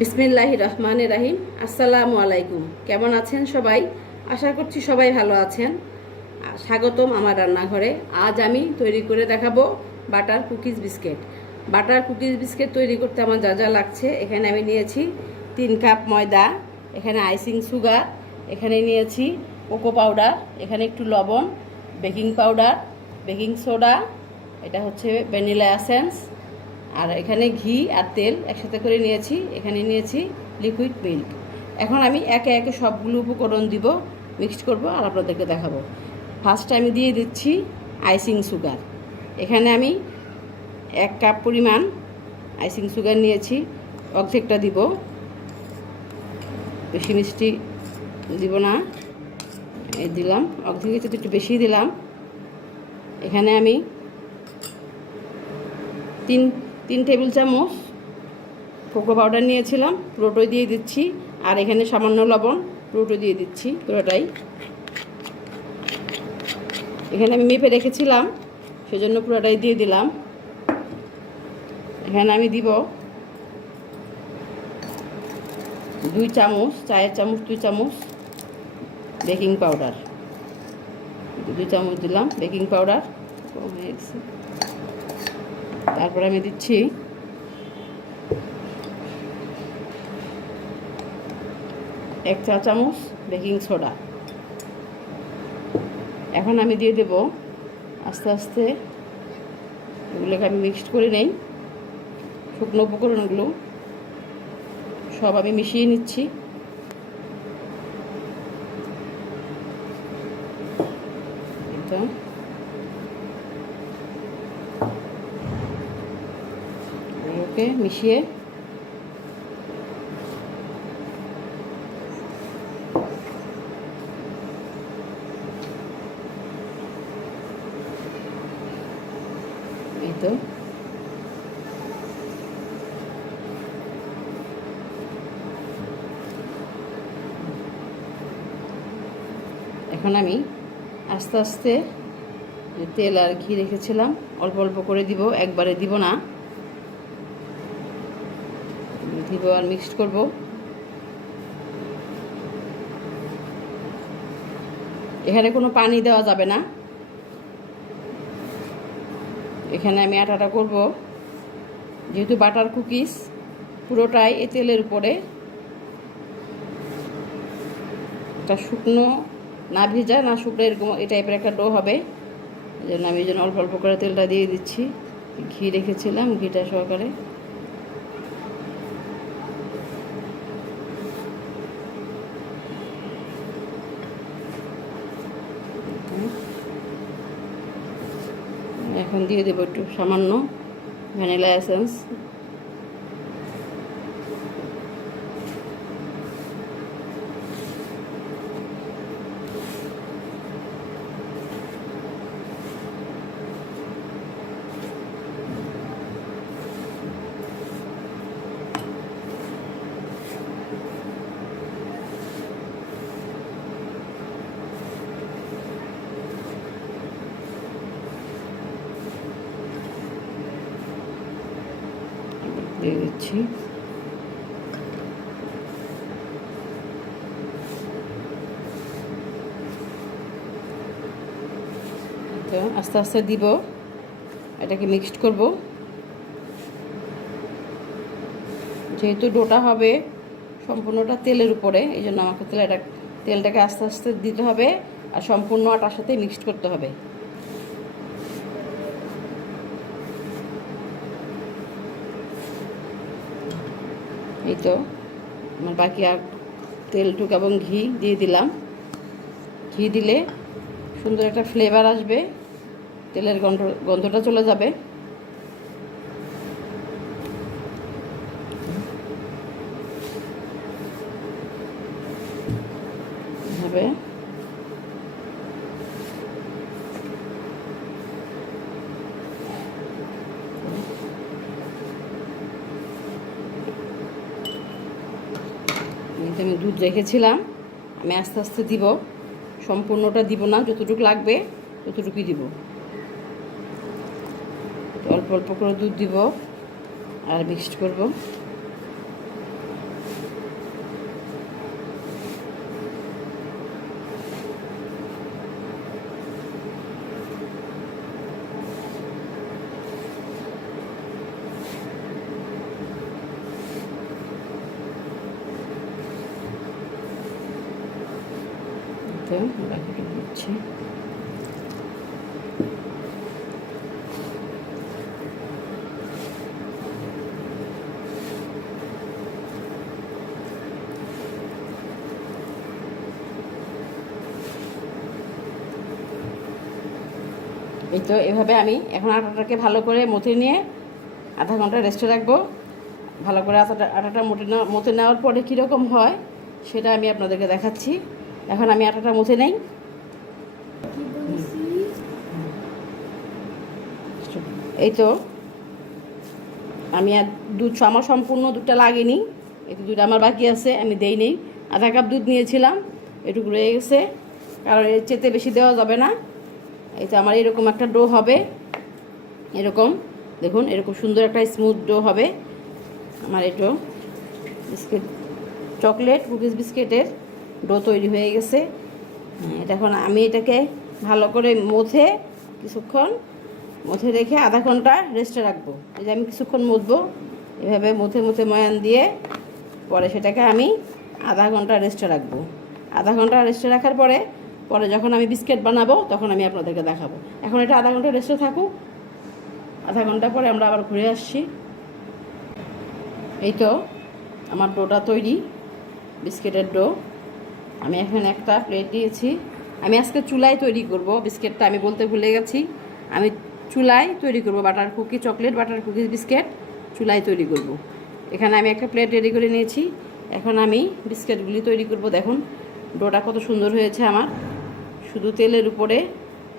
বিসমিল্লাহির রহমানির রহিম। আসসালামু আলাইকুম। কেমন আছেন সবাই? আশা করছি সবাই ভালো আছেন। স্বাগতম আমার রান্নাঘরে। আজ আমি তৈরি করে দেখাবো butter cookies biscuit. Butter cookies biscuit তৈরি করতে আমার যা যা লাগছে, এখানে আমি নিয়েছি 3 কাপ ময়দা, এখানে আইসিং সুগার, এখানে নিয়েছি কোকো পাউডার, এখানে একটু লবণ, বেকিং পাউডার, বেকিং সোডা, এটা হচ্ছে ভ্যানিলা এসেন্স, আর এখানে ঘি আর তেল একসাথে করে নিয়েছি। এখানে নিয়েছি লিকুইড মিল্ক। এখন আমি একে একে সবগুলো উপকরণ দিব, মিক্সড করব আর আপনাদেরকে দেখাবো। ফার্স্টে আমি দিয়ে দিচ্ছি আইসিং সুগার। এখানে আমি 1 কাপ পরিমাণ আইসিং সুগার নিয়েছি, অর্ধেকটা দিব, বেশি মিষ্টি দিব না, এই দিলাম অর্ধেকের সাথে একটু বেশি দিলাম। এখানে আমি 3 টেবিল চামচ কোকো পাউডার নিয়েছিলাম, পুরোটাই দিয়ে দিচ্ছি। আর এখানে সামান্য লবণ, পুরোটা দিয়ে দিচ্ছি, পুরোটাই। এখানে আমি মেপে রেখেছিলাম, সেজন্য পুরোটাই দিয়ে দিলাম। এখানে আমি দিব 2 চামচ, চায়ের চামচ 2 চামচ বেকিং পাউডার, 2 চামচ দিলাম বেকিং পাউডার। তারপরে আমি দিচ্ছি 1 চা চামচ বেকিং সোডা। এখন আমি দিয়ে দেব আস্তে আস্তে, এগুলোকে আমি মিক্সড করে নেই। শুকনো উপকরণগুলো সব আমি মিশিয়ে নিচ্ছি। এগুলোকে মিশিয়ে এই তো এখন আমি আস্তে আস্তে তেল আর ঘি রেখেছিলাম অল্প অল্প করে দিব, একবারে দিব না, দিব আর মিক্সড করব। এখানে কোনো পানি দেওয়া যাবে না। এখানে আমি আটাটা করব, যেহেতু বাটার কুকিজ পুরোটাই এই তেলের উপরে, একটা শুকনো না ভেজা না শুকনো এরকম এই টাইপের একটা ডো হবে। এই জন্য আমি অল্প অল্প করে তেলটা দিয়ে দিচ্ছি, ঘি রেখেছিলাম ঘিটা সহকারে। এখন দিয়ে দেবো একটু সামান্য ভ্যানিলা এসেন্স। দিয়ে দিচ্ছি। আস্তে আস্তে দিব, এটাকে মিক্সড করব। যেহেতু ডোটা হবে সম্পূর্ণটা তেলের উপরে, এই জন্য আমাকে তেলটাকে আস্তে আস্তে দিতে হবে আর সম্পূর্ণ আটার সাথে মিক্সড করতে হবে। এই তো আমার বাকি আর তেলটুক এবং ঘি দিয়ে দিলাম। ঘি দিলে সুন্দর একটা ফ্লেভার আসবে, তেলের গন্ধটা চলে যাবে। হবে আমি দুধ রেখেছিলাম, আমি আস্তে আস্তে দিব, সম্পূর্ণটা দিব না, যতটুকু লাগবে ততটুকুই দিব। অল্প অল্প করে দুধ দিব আর মিক্সড করব। তো বাকিটা দিচ্ছি। এই তো এভাবে আমি এখন আটাটাকে ভালো করে মথে নিয়ে আধা ঘন্টা রেস্টে রাখবো। ভালো করে আটাটা মথে নেওয়ার পরে কীরকম হয় সেটা আমি আপনাদেরকে দেখাচ্ছি। এখন আমি আটাটা মথে নেই। এই তো আমি আর দুধ আমার সম্পূর্ণ দুধটা লাগেনি, একটু দুধ আমার বাকি আছে, আমি দেই নেই। আধা কাপ দুধ নিয়েছিলাম, এটুকু রয়ে গেছে, কারণ এর চেতে বেশি দেওয়া যাবে না। এই তো আমার এরকম একটা ডো হবে, এরকম দেখুন, এরকম সুন্দর একটা স্মুথ ডো হবে আমার। এটো বিস্কিট চকলেট কুকিজ বিস্কিটের ডো তৈরি হয়ে গেছে। এটা এখন আমি এটাকে ভালো করে মথে কিছুক্ষণ মথে রেখে আধা ঘন্টা রেস্টে রাখবো। এই যে আমি কিছুক্ষণ মথবো, এভাবে মথে মথে ময়ান দিয়ে পরে সেটাকে আমি আধা ঘন্টা রেস্টে রাখবো। আধা ঘন্টা রেস্টে রাখার পরে পরে যখন আমি বিস্কিট বানাবো তখন আমি আপনাদেরকে দেখাবো। এখন এটা আধা ঘন্টা রেস্টে থাকুক, আধা ঘন্টা পরে আমরা আবার ঘুরে আসছি। এই তো আমার ডোটা তৈরি, বিস্কিটের ডো। আমি এখন একটা প্লেট দিয়েছি। আমি আজকে চুলায় তৈরি করব বিস্কিটটা, আমি বলতে ভুলে গেছি। আমি চুলায় তৈরি করব butter cookie chocolate butter cookies biscuit, চুলায় তৈরি করব। এখানে আমি একটা প্লেট রেডি করে নিয়েছি। এখন আমি বিস্কিটগুলি তৈরি করব। দেখুন ডোটা কত সুন্দর হয়েছে আমার, শুধু তেলের উপরে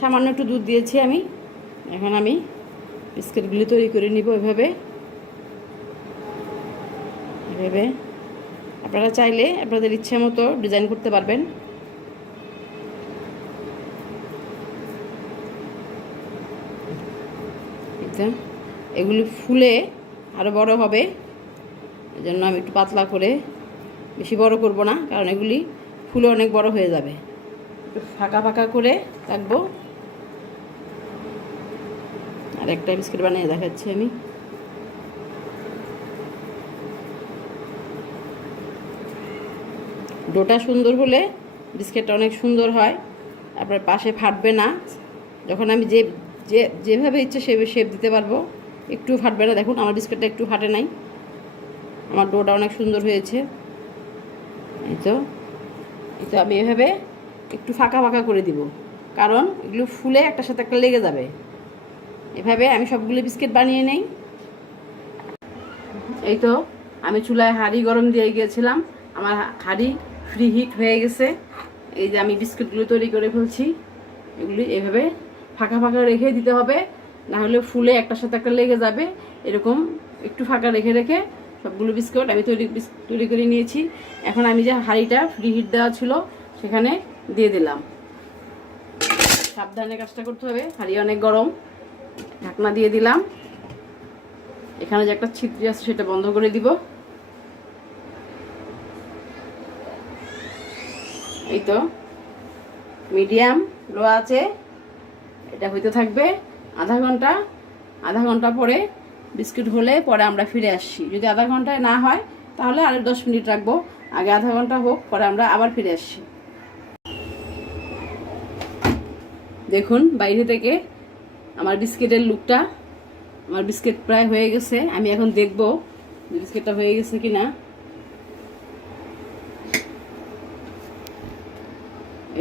সামান্য একটু দুধ দিয়েছি আমি। এখন আমি বিস্কিটগুলি তৈরি করে নিব এভাবে। এভাবে আপনারা চাইলে আপনাদের ইচ্ছে মতো ডিজাইন করতে পারবেন। এগুলি ফুলে আরও বড় হবে, এই জন্য আমি একটু পাতলা করে, বেশি বড় করব না, কারণ এগুলি ফুলে অনেক বড় হয়ে যাবে। একটু ফাঁকা ফাঁকা করে রাখবো। আর একটা বিস্কিট বানিয়ে দেখাচ্ছি আমি। ডোটা সুন্দর হলে বিস্কিটটা অনেক সুন্দর হয়, আপনার পাশে ফাটবে না। যখন আমি যেভাবে ইচ্ছে সেভাবে শেপ দিতে পারবো, একটু ফাটবে না। দেখুন আমার বিস্কিটটা একটু ফাটে নাই, আমার ডোটা অনেক সুন্দর হয়েছে। এই তো আমি এভাবে একটু ফাঁকা ফাঁকা করে দিব, কারণ এগুলো ফুলে একটার সাথে একটা লেগে যাবে। এভাবে আমি সবগুলো বিস্কিট বানিয়ে নেই। এই তো আমি চুলায় হাঁড়ি গরম দিয়ে গিয়েছিলাম, আমার হাঁড়ি ফ্রি হিট হয়ে গেছে। এই যে আমি বিস্কুটগুলো তৈরি করে ফেলছি। এগুলি এভাবে ফাঁকা ফাঁকা রেখে দিতে হবে, না হলে ফুলে একটার সাথে একটা লেগে যাবে। এরকম একটু ফাঁকা রেখে রেখে সবগুলো বিস্কুট আমি তৈরি করে নিয়েছি। এখন আমি যে হাঁড়িটা ফ্রি হিট দেওয়া ছিল সেখানে দিয়ে দিলাম। সাবধানে কাজটা করতে হবে, হাঁড়ি অনেক গরম। ঢাকনা দিয়ে দিলাম। এখানে যে একটা ছিদ্র আছে সেটা বন্ধ করে দিব। এই তো মিডিয়াম লো আছে, এটা হইতে থাকবে আধা ঘন্টা পরে বিস্কুট হলে পরে আমরা ফিরে আসছি। যদি আধা ঘন্টায় না হয় তাহলে আরও 10 মিনিট রাখবো, আগে আধা ঘন্টা হোক, পরে আমরা আবার ফিরে আসছি। দেখুন বাইরে থেকে আমার বিস্কিটের লুকটা, আমার বিস্কিট প্রায় হয়ে গেছে। আমি এখন দেখবো যে বিস্কিটটা হয়ে গেছে কিনা।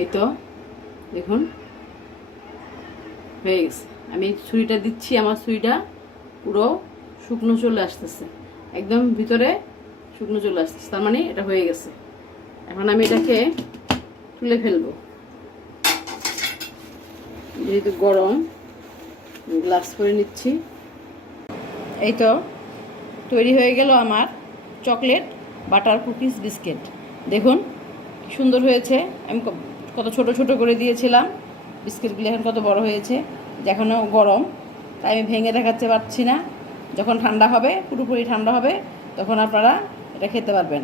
এই তো দেখুন হয়ে গেছে। আমি ছুরিটা দিচ্ছি, আমার ছুরিটা পুরো শুকনো চলে আসতেছে, একদম ভিতরে শুকনো চলে আসতেছে, তার মানে এটা হয়ে গেছে। এখন আমি এটাকে তুলে ফেলবো, যেহেতু গরম গ্লাস করে নিচ্ছি। এই তো তৈরি হয়ে গেল আমার চকলেট বাটার কুকিজ বিস্কিট। দেখুন কি সুন্দর হয়েছে। আমি কত ছোট ছোট করে দিয়েছিলাম, বিস্কিটগুলি এখন কত বড় হয়েছে। এখনও গরম তাই আমি ভেঙে দেখাতে পারছি না। যখন ঠান্ডা হবে, পুরোপুরি ঠান্ডা হবে, তখন আপনারা এটা খেতে পারবেন।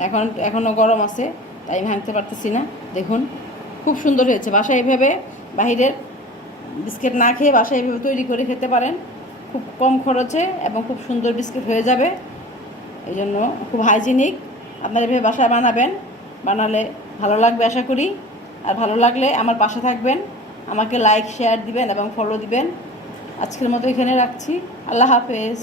এখনও গরম আছে তাই ভাঙতে পারতেছি না। দেখুন খুব সুন্দর হয়েছে। বাসায় এভাবে বাহিরের বিস্কিট না খেয়ে বাসায় এভাবে তৈরি করে খেতে পারেন, খুব কম খরচে এবং খুব সুন্দর বিস্কিট হয়ে যাবে। এই জন্য খুব হাইজিনিক। আপনারা এভাবে বাসায় বানাবেন, বানালে ভালো লাগবে আশা করি। আর ভালো লাগলে আমার পাশে থাকবেন, আমাকে লাইক শেয়ার দিবেন এবং ফলো দিবেন। আজকের মতো এখানে রাখছি। আল্লাহ হাফেজ।